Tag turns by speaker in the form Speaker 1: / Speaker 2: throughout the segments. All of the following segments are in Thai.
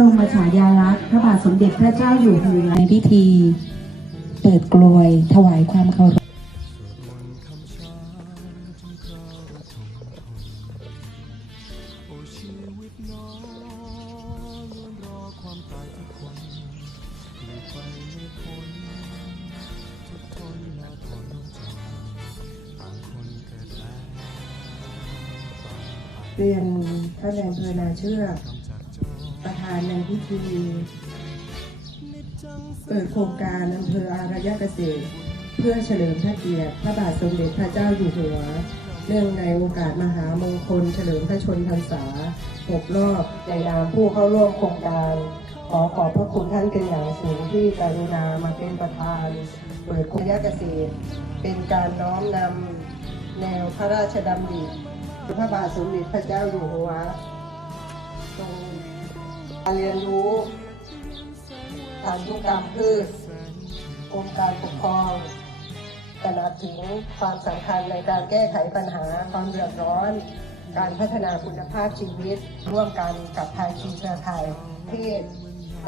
Speaker 1: รมฉายาลักษณ์พระบาทสมเด็จพระเจ้าอยู่หัวในพิธี เปิดกลวยถวายความเคารพ
Speaker 2: โอ้ชีวิตน้องล้วนรอความตายนท่านเกิดแรี
Speaker 3: ยนท่านนอำเภอนาเชือกานในพิธีเปิดโครงการอำเภออารยะเกษตร เพื่อเฉลิมพระเกียรติพระบาทสมเด็จพระเจ้าอยู่หัว เนื่องในโอกาสมหามงคล เฉลิมพระชนพรรษา6รอบในนามผู้เข้าร่วมโครงการ ขอขอบพระคุณท่านเป็นอย่างสูงที่กรุณามาเป็นประธาน เปิดโครงการเกษตร เป็นการน้อมนำแนวพระราชดำริพระบาทสมเด็จพระเจ้าอยู่หัวตรง การเรียนรู้พันธุกรรมพืชกรมการปกครองตระหนักถึงความสำคัญในการแก้ไขปัญหาความเดือดร้อน การพัฒนาคุณภาพชีวิต ร่วมกันกับภาคีเครือข่ายเทศ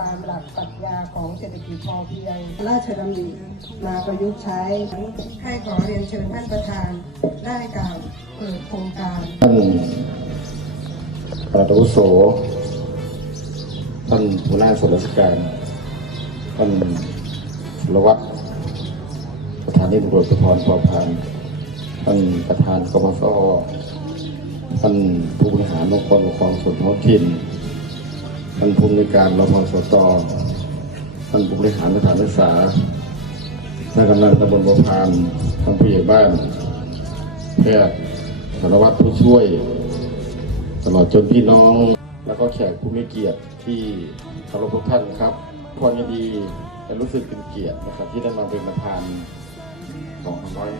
Speaker 3: ตามหลักปรัชญาของเศรษฐกิจพอเพียง ราชดำริมาประยุกต์ใช้ให้ขอเรียนเชิญท่านประธานได้กล่าวเปิดโครงการ
Speaker 4: ท่านประตุโส ท่านหัวหน้าส่วนราชการท่านสุรวัตรประธานนิติบุตรพรปอพันท่านประธานกมสท่านผู้บริหารองค์กรปกครองส่วนท้องถิ่นท่านผู้อำนการรพสตท่านผู้บริหารสถานศึกษาท่านกำนันตำบลบัวพานท่านผู้ใหญ่บ้านแพทย์สารวัตรผู้ช่วย ตลอดจนพี่น้อง แล้วก็แขกผู้มีเกียรติ ที่เคารพทุกท่านครับพรยินดีและรู้สึกเป็นเกียรตินะครับ ที่ได้มาเป็นประธานของร้อย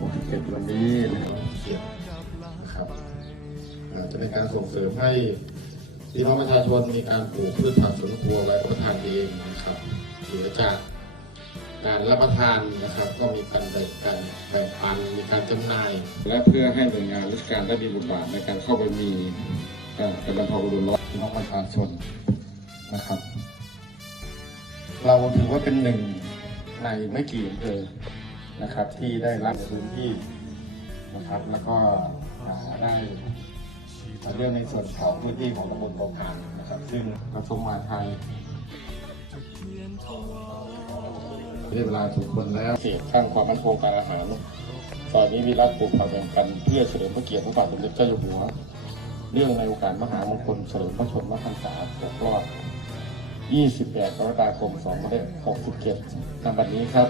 Speaker 4: หกสิบเอ็ดวันนี้นะครับเกียรตินะครับจะเป็นการส่งเสริมให้พี่น้องประชาชนมีการปลูกพืชผักสวนครัวไว้รับประทานเองนะครับเหลือจากการรับประทานนะครับ ก็มีการแบ่งกันแบ่งปันมีการจำหน่าย และเพื่อให้หน่วยงานราชการได้มีบทบาทในการเข้าไปมี เอ่อเป็นบรรเทาความเดือร้อนของประชาชนนะครับ เราถือว่าเป็นหนึ่งในไม่กี่อำเภอนะครับ ที่ได้รับพื้นที่นะครับ แล้วก็ได้เรื่องในส่วนของพื้นที่ของตำบลปอพานนะครับ ซึ่งกระทรวงมหาดไทยได้เวลาถูกคนแล้วเสียสร้างความมั่นคงการอาหารตอนนี้วิรัติปลูกผักแบ่งกันเพื่อเฉลิมพระเกียรติพระบาทสมเด็จเจ้าอยู่หัว เรื่องในโอกาสมหามงคลเฉลิมพระชนมพรรษาครบรอบ 28 กรกฎาคม 2567
Speaker 2: ทางบัดนี้ครับ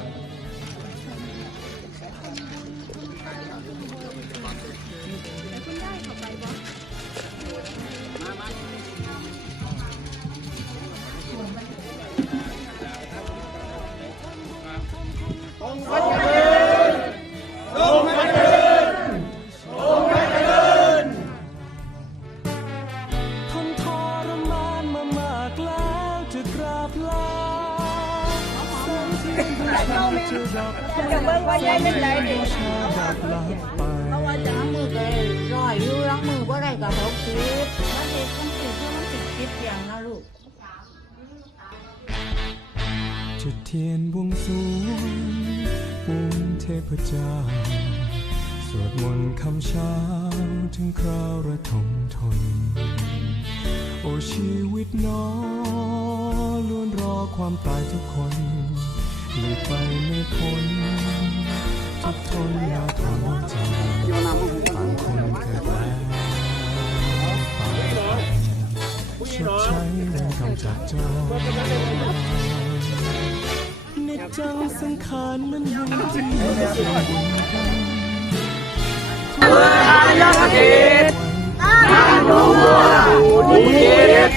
Speaker 2: จะดับไป
Speaker 5: จะเบิ่งว่าย้ายเป็นไรดิ
Speaker 2: ชาดับลับไป
Speaker 5: เพราะว่าจะเอามือไปร้อยอยู่ล้างมือบ่าได้กับหกสิบมันเด็กมันติดเพื่อมันติดคิดอย่างนะลูก
Speaker 2: จุดเทียนบวงสรวงปูนเทพเจ้า สวดมนต์คำเช้าถึงคราวระทมทน โอชีวิตน้อล้วนรอความตายทุกคน หลีกไปไม่พ้นทุกทนยาทนใจต่างคนเกิดแล้วตายไปชดใช้เรื่องกำจัดจรในจังสังขารมันยังที่มีส่วนบุญกัน
Speaker 5: ทำบุญบ่